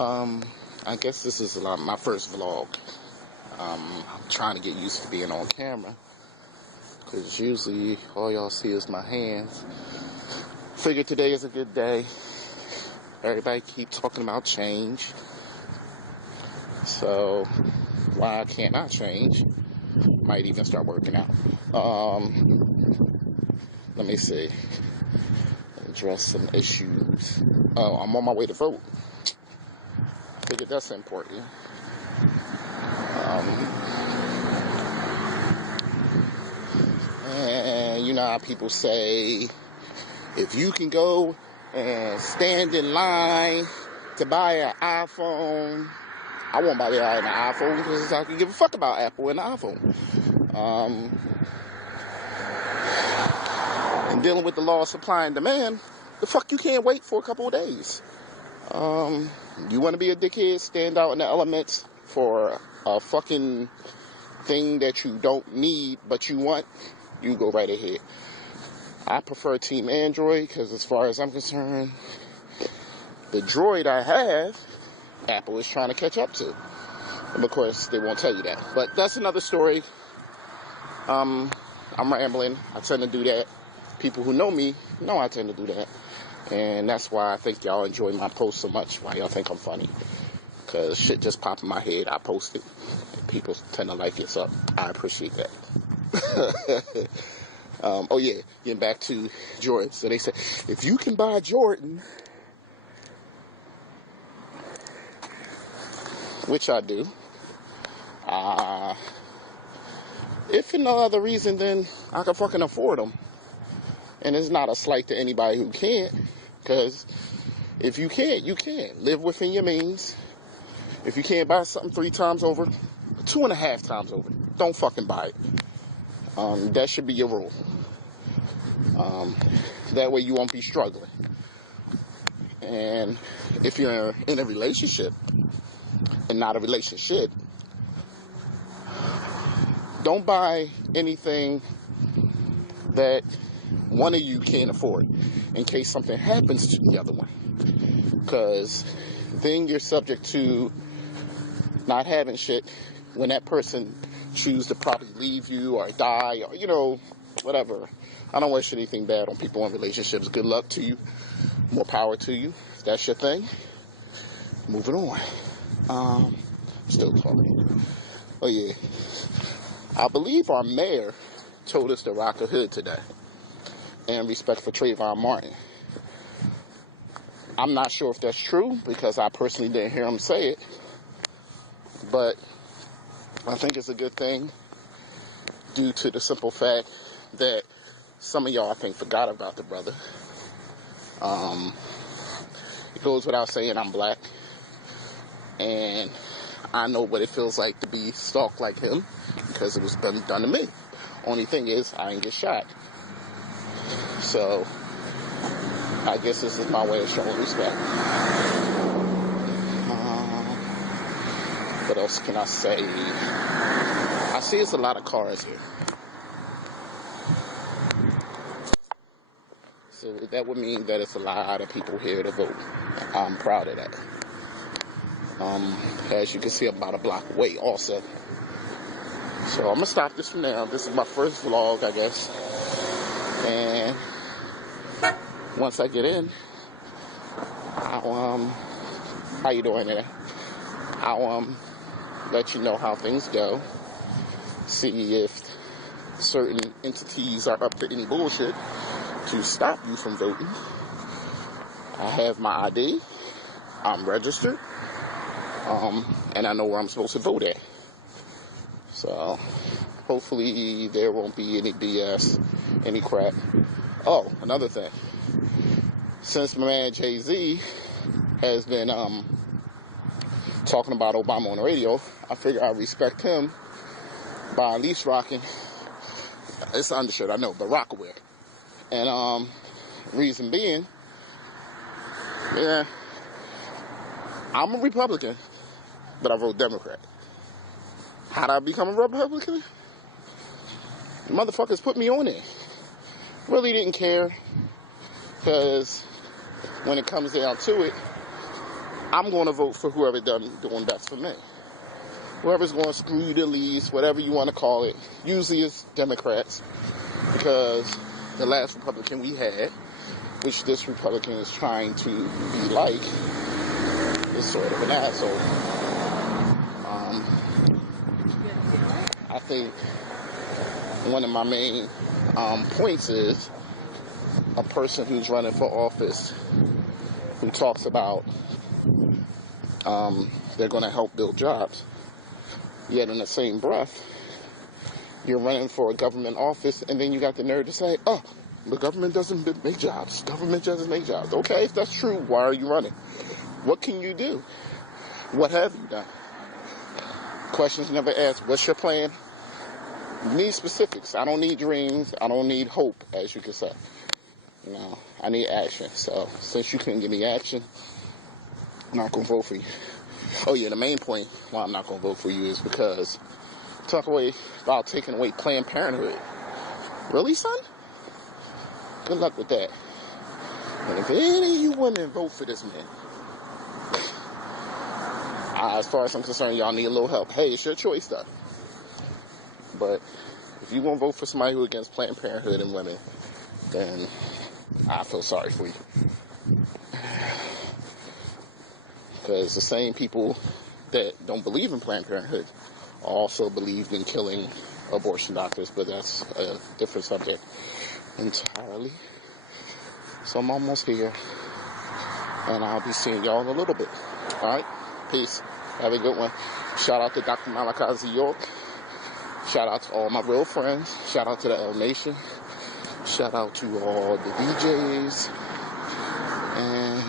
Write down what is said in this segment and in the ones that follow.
I guess this is my first vlog. I'm trying to get used to being on camera, because usually all y'all see is my hands. Figured today is a good day. Everybody keep talking about change. So why can't I change? Might even start working out. Let me see. Address some issues. Oh, I'm on my way to vote. I figured that's important. And you know how people say, if you can go and stand in line to buy an iPhone, I won't buy an iPhone because I can give a fuck about Apple and the iPhone. And dealing with the law of supply and demand, the fuck you can't wait for a couple of days. You want to be a dickhead, stand out in the elements for a fucking thing that you don't need but you want, you go right ahead. I prefer Team Android because as far as I'm concerned, the Droid I have, Apple is trying to catch up to. And of course, they won't tell you that. But that's another story. I'm rambling. I tend to do that. People who know me know I tend to do that. And that's why I think y'all enjoy my posts so much. Why y'all think I'm funny. Because shit just pop in my head. I post it. And people tend to like it. So I appreciate that. Oh yeah, getting back to Jordan. So they said, if you can buy Jordan, which I do, if for no other reason, then I can fucking afford them. And it's not a slight to anybody who can't, because if you can't, you can't. Live within your means. If you can't buy something 3 times over, 2.5 times over, don't fucking buy it. That should be your rule. That way you won't be struggling. And if you're in a relationship and not a relationship, don't buy anything that one of you can't afford in case something happens to the other one. Because then you're subject to not having shit when that person chooses to probably leave you or die or, you know, whatever. I don't wish anything bad on people in relationships. Good luck to you. More power to you. If that's your thing, moving on. Still talking. Oh yeah. I believe our mayor told us to rock the hood today. And respect for Trayvon Martin. I'm not sure if that's true because I personally didn't hear him say it. But I think it's a good thing due to the simple fact that some of y'all, I think, forgot about the brother. It goes without saying I'm black. And I know what it feels like to be stalked like him because it was done to me. Only thing is, I didn't get shot. So, I guess this is my way of showing respect. What else can I say? I see it's a lot of cars here. So that would mean that it's a lot of people here to vote. I'm proud of that. As you can see, I'm about a block away also. So I'm going to stop this for now. This is my first vlog, I guess. And once I get in, I'll, how you doing today? I'll, let you know how things go. See if certain entities are up to any bullshit to stop you from voting. I have my ID. I'm registered. And I know where I'm supposed to vote at. So, hopefully there won't be any BS, any crap. Oh, another thing. Since my man Jay-Z has been talking about Obama on the radio, I figure I respect him by at least rocking. It's an undershirt, I know, but Rockaware. And reason being, yeah, I'm a Republican, but I vote Democrat. How did I become a Republican? The motherfuckers put me on it. Really didn't care, because when it comes down to it, I'm going to vote for whoever doing best for me. Whoever's going to screw you the least, whatever you want to call it. Usually it's Democrats, because the last Republican we had, which this Republican is trying to be like, is sort of an asshole. I think one of my main points is a person who's running for office who talks about they're going to help build jobs. Yet in the same breath, you're running for a government office, and then you got the nerve to say, oh, the government doesn't make jobs. Government doesn't make jobs. Okay, if that's true, why are you running? What can you do? What have you done? Questions never asked. What's your plan? You need specifics. I don't need dreams. I don't need hope, as you could say. You know, I need action. So since you couldn't give me action, I'm not going to vote for you. Oh yeah, the main point why I'm not going to vote for you is because talk about taking away Planned Parenthood. Really, son? Good luck with that. And if any of you women vote for this man, as far as I'm concerned, y'all need a little help. Hey, it's your choice, though. But if you're going to vote for somebody who's against Planned Parenthood and women, then I feel sorry for you. Because the same people that don't believe in Planned Parenthood also believed in killing abortion doctors, but that's a different subject entirely. So I'm almost here, and I'll be seeing y'all in a little bit. Alright? Peace. Have a good one. Shout out to Dr. Malachi York. Shout out to all my real friends. Shout out to the L Nation. Shout out to all the DJs. And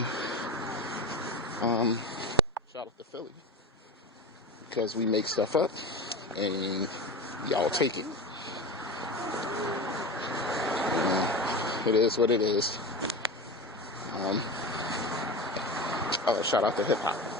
shout out to Philly. Because we make stuff up and y'all take it. It is what it is. Shout out to hip hop.